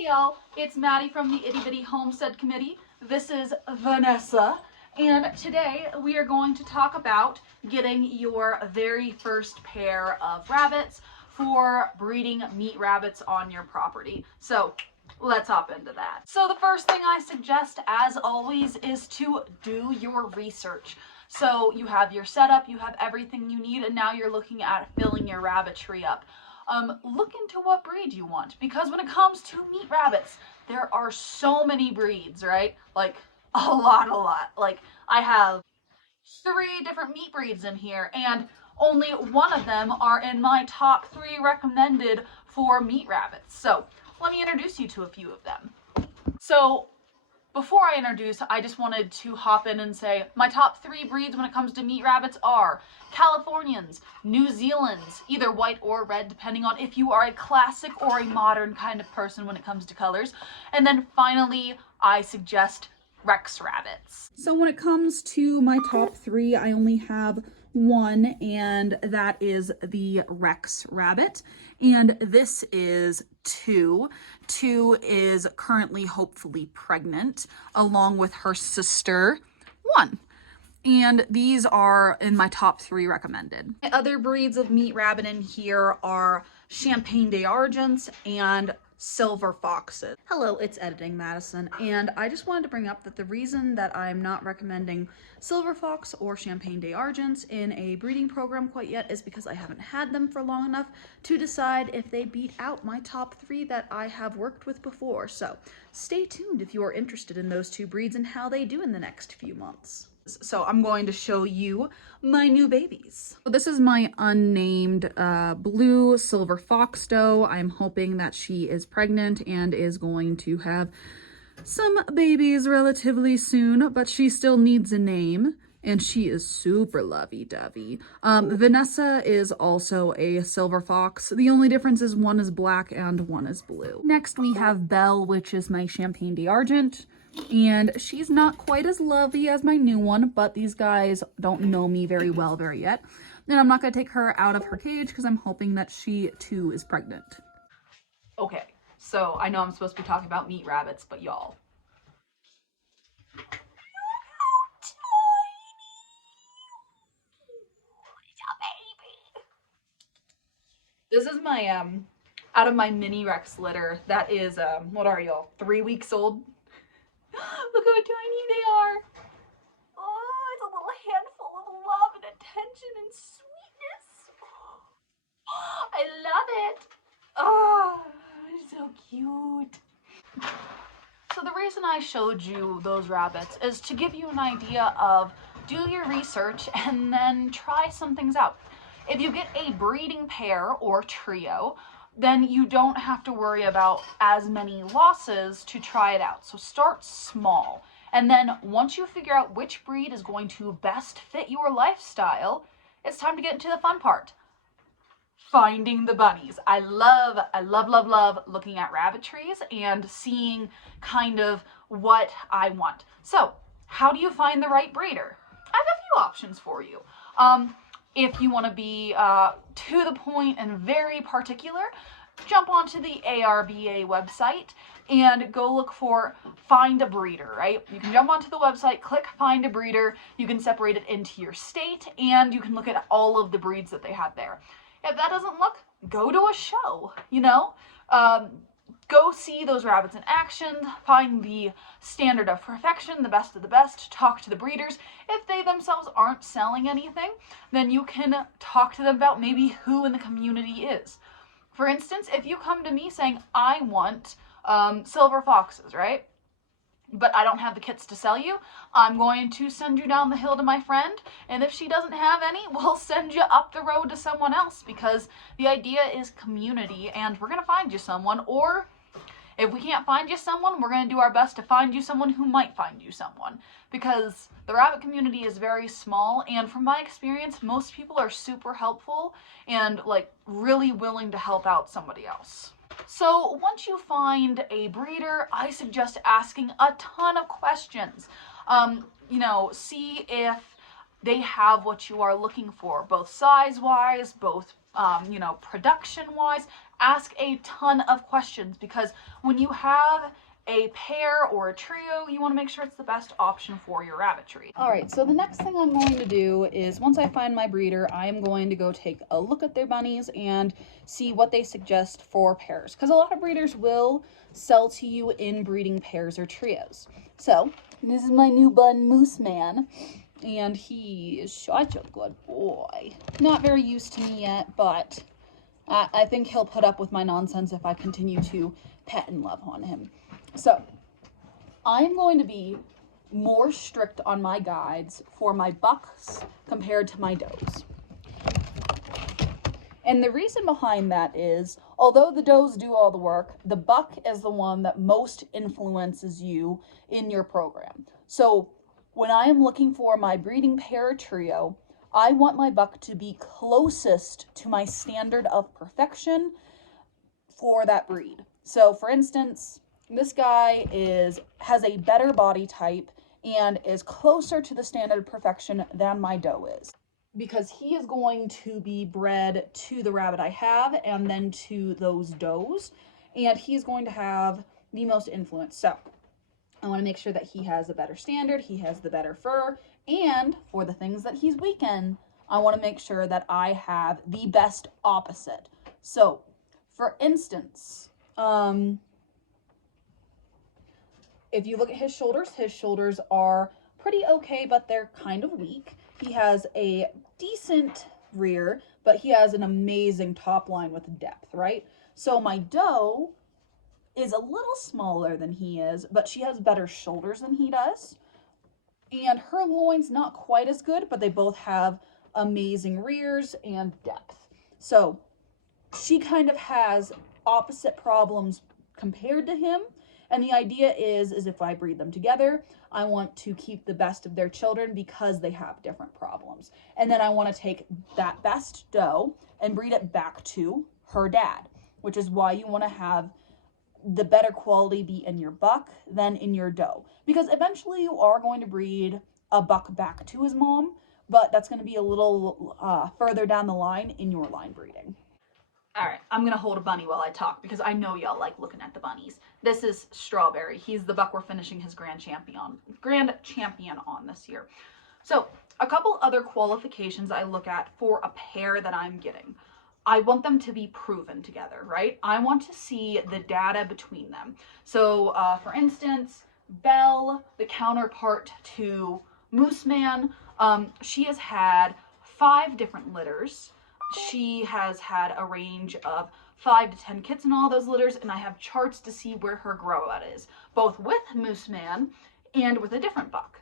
Hey y'all, it's Maddie from the Itty Bitty Homestead Committee. This is Vanessa, and today we are going to talk about getting your very first pair of rabbits for breeding meat rabbits on your property. So let's hop into that. So the first thing I suggest, as always, is to do your research. So you have your setup, you have everything you need, and now you're looking at filling your rabbitry up. Look into what breed you want, because when it comes to meat rabbits, there are so many breeds, right? Like a lot. Like I have 3 different meat breeds in here, and only one of them are in my top 3 recommended for meat rabbits. So let me introduce you to a few of them. So before I introduce, I just wanted to hop in and say my top 3 breeds when it comes to meat rabbits are Californians, New Zealand's, either white or red, depending on if you are a classic or a modern kind of person when it comes to colors. And then finally, I suggest Rex rabbits. So when it comes to my top 3, I only have one, and that is the Rex rabbit. And this is 2. 2 is currently hopefully pregnant, along with her sister 1. And these are in my top 3 recommended. My other breeds of meat rabbit in here are Champagne d'Argents and silver foxes. Hello, it's Editing Madison, and I just wanted to bring up that the reason that I'm not recommending silver fox or Champagne d'Argents in a breeding program quite yet is because I haven't had them for long enough to decide if they beat out my top 3 that I have worked with before. So stay tuned if you are interested in those 2 breeds and how they do in the next few months. So I'm going to show you my new babies. So this is my unnamed blue silver fox doe. I'm hoping that she is pregnant and is going to have some babies relatively soon, but she still needs a name, and she is super lovey-dovey. Vanessa is also a silver fox. The only difference is one is black and one is blue. Next we have Belle, which is my Champagne d'Argent. And she's not quite as lovely as my new one, but these guys don't know me very well yet. And I'm not going to take her out of her cage because I'm hoping that she too is pregnant. Okay, so I know I'm supposed to be talking about meat rabbits, but y'all. This is my, out of my mini Rex litter that is, what are y'all, 3 weeks old? Look how tiny they are. Oh, it's a little handful of love and attention and sweetness. I love it. Oh, it's so cute. So the reason I showed you those rabbits is to give you an idea of do your research and then try some things out. If you get a breeding pair or trio, then you don't have to worry about as many losses to try it out. So start small. And then once you figure out which breed is going to best fit your lifestyle, it's time to get into the fun part. Finding the bunnies. I love looking at rabbit trees and seeing kind of what I want. So how do you find the right breeder? I have a few options for you. If you want to be to the point and very particular, jump onto the ARBA website and go look for Find a Breeder, right? You can jump onto the website, click Find a Breeder, you can separate it into your state, and you can look at all of the breeds that they have there. If that doesn't look, go to a show, you know? Go see those rabbits in action, find the standard of perfection, the best of the best, talk to the breeders. If they themselves aren't selling anything, then you can talk to them about maybe who in the community is. For instance, if you come to me saying, I want silver foxes, right? But I don't have the kits to sell you, I'm going to send you down the hill to my friend, and if she doesn't have any, we'll send you up the road to someone else, because the idea is community, and we're going to find you someone, or if we can't find you someone, we're going to do our best to find you someone who might find you someone, because the rabbit community is very small, and from my experience, most people are super helpful and like really willing to help out somebody else. So once you find a breeder, I suggest asking a ton of questions. You know, see if they have what you are looking for, both size-wise, both, you know, production-wise. ask a ton of questions, because when you have a pair or a trio, you want to make sure it's the best option for your rabbitry. All right, so the next thing I'm going to do is, once I find my breeder, I'm going to go take a look at their bunnies and see what they suggest for pairs, because a lot of breeders will sell to you in breeding pairs or trios. So this is my new bun, Moose Man, and he is such a good boy. Not very used to me yet, but I think he'll put up with my nonsense if I continue to pet and love on him. So I'm going to be more strict on my guides for my bucks compared to my does. And the reason behind that is, although the does do all the work, the buck is the one that most influences you in your program. So when I am looking for my breeding pair or trio, I want my buck to be closest to my standard of perfection for that breed. So for instance, this guy has a better body type and is closer to the standard of perfection than my doe is, because he is going to be bred to the rabbit I have and then to those does, and he's going to have the most influence. So I want to make sure that he has a better standard, he has the better fur, and for the things that he's weak in, I want to make sure that I have the best opposite. So for instance, if you look at his shoulders are pretty okay, but they're kind of weak. He has a decent rear, but he has an amazing top line with depth, right? So my doe is a little smaller than he is, but she has better shoulders than he does. And her loin's not quite as good, but they both have amazing rears and depth. So she kind of has opposite problems compared to him. And the idea is if I breed them together, I want to keep the best of their children because they have different problems. And then I want to take that best doe and breed it back to her dad, which is why you want to have the better quality be in your buck than in your doe. Because eventually you are going to breed a buck back to his mom, but that's going to be a little further down the line in your line breeding. All right, I'm going to hold a bunny while I talk because I know y'all like looking at the bunnies. This is Strawberry. He's the buck we're finishing his grand champion on this year. So a couple other qualifications I look at for a pair that I'm getting. I want them to be proven together, right? I want to see the data between them. So for instance, Belle, the counterpart to Moose Man, she has had 5 different litters. She has had a range of 5 to 10 kits in all those litters, and I have charts to see where her grow out is, both with Moose Man and with a different buck.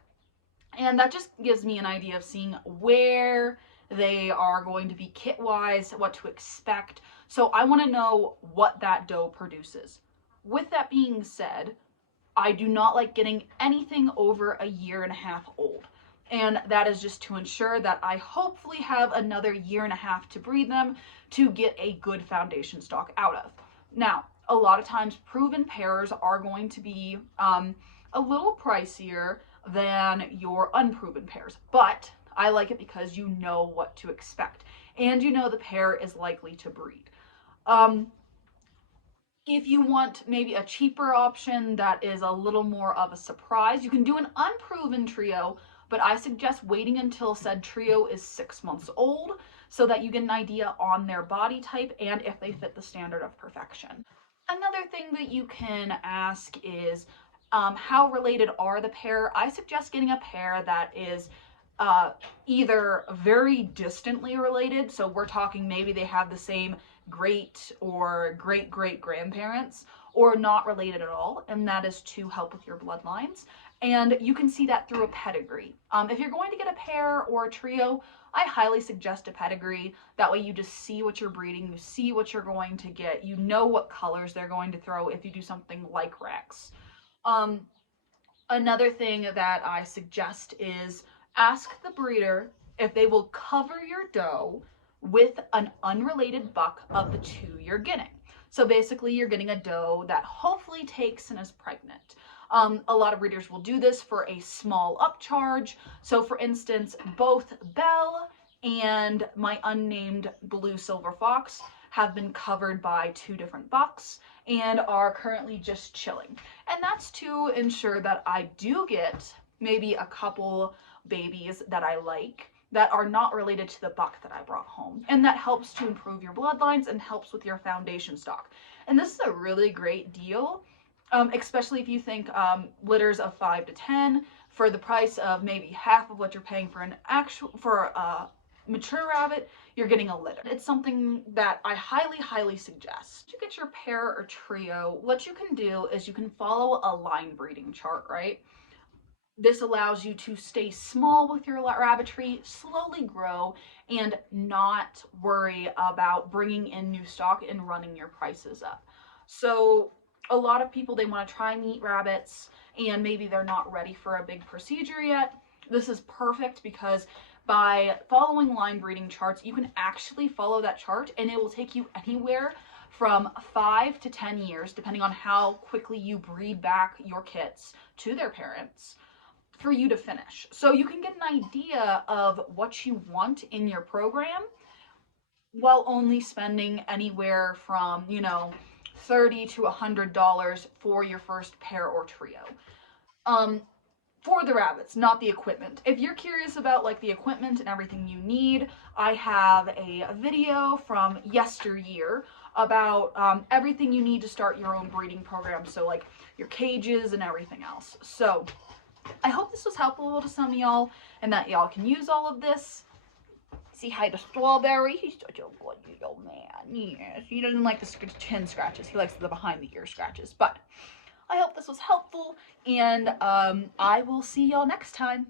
And that just gives me an idea of seeing where they are going to be kit-wise, what to expect. So I want to know what that doe produces. With that being said, I do not like getting anything over a 1.5 years old. And that is just to ensure that I hopefully have another 1.5 years to breed them to get a good foundation stock out of. Now, a lot of times proven pairs are going to be a little pricier than your unproven pairs, but I like it because you know what to expect and you know the pair is likely to breed. If you want maybe a cheaper option that is a little more of a surprise, you can do an unproven trio, but I suggest waiting until said trio is 6 months old so that you get an idea on their body type and if they fit the standard of perfection. Another thing that you can ask is how related are the pair? I suggest getting a pair that is either very distantly related, so we're talking maybe they have the same great or great grandparents, or not related at all, and that is to help with your bloodlines. And you can see that through a pedigree. If you're going to get a pair or a trio, I highly suggest a pedigree. That way you just see what you're breeding, you see what you're going to get, you know what colors they're going to throw if you do something like Rex. Another thing that I suggest is ask the breeder if they will cover your doe with an unrelated buck of the 2 you're getting. So basically you're getting a doe that hopefully takes and is pregnant. A lot of breeders will do this for a small upcharge. So for instance, both Belle and my unnamed blue silver fox have been covered by 2 different bucks and are currently just chilling. And that's to ensure that I do get maybe a couple babies that I like that are not related to the buck that I brought home. And that helps to improve your bloodlines and helps with your foundation stock. And this is a really great deal, especially if you think litters of 5 to 10 for the price of maybe half of what you're paying for a mature rabbit, you're getting a litter. It's something that I highly suggest. To get your pair or trio, what you can do is you can follow a line breeding chart, right? This allows you to stay small with your rabbitry, slowly grow, and not worry about bringing in new stock and running your prices up. So a lot of people, they want to try meat rabbits and maybe they're not ready for a big procedure yet. This is perfect because by following line breeding charts, you can actually follow that chart and it will take you anywhere from 5 to 10 years, depending on how quickly you breed back your kits to their parents, for you to finish. So you can get an idea of what you want in your program while only spending anywhere from, $30 to $100 for your first pair or trio. For the rabbits, not the equipment. If you're curious about like the equipment and everything you need, I have a video from yesteryear about everything you need to start your own breeding program. So like your cages and everything else. So I hope this was helpful to some of y'all and that y'all can use all of this. See hi to Strawberry. He's such a good little man. Yes, he doesn't like the chin scratches. He likes the behind the ear scratches. But I hope this was helpful, and I will see y'all next time.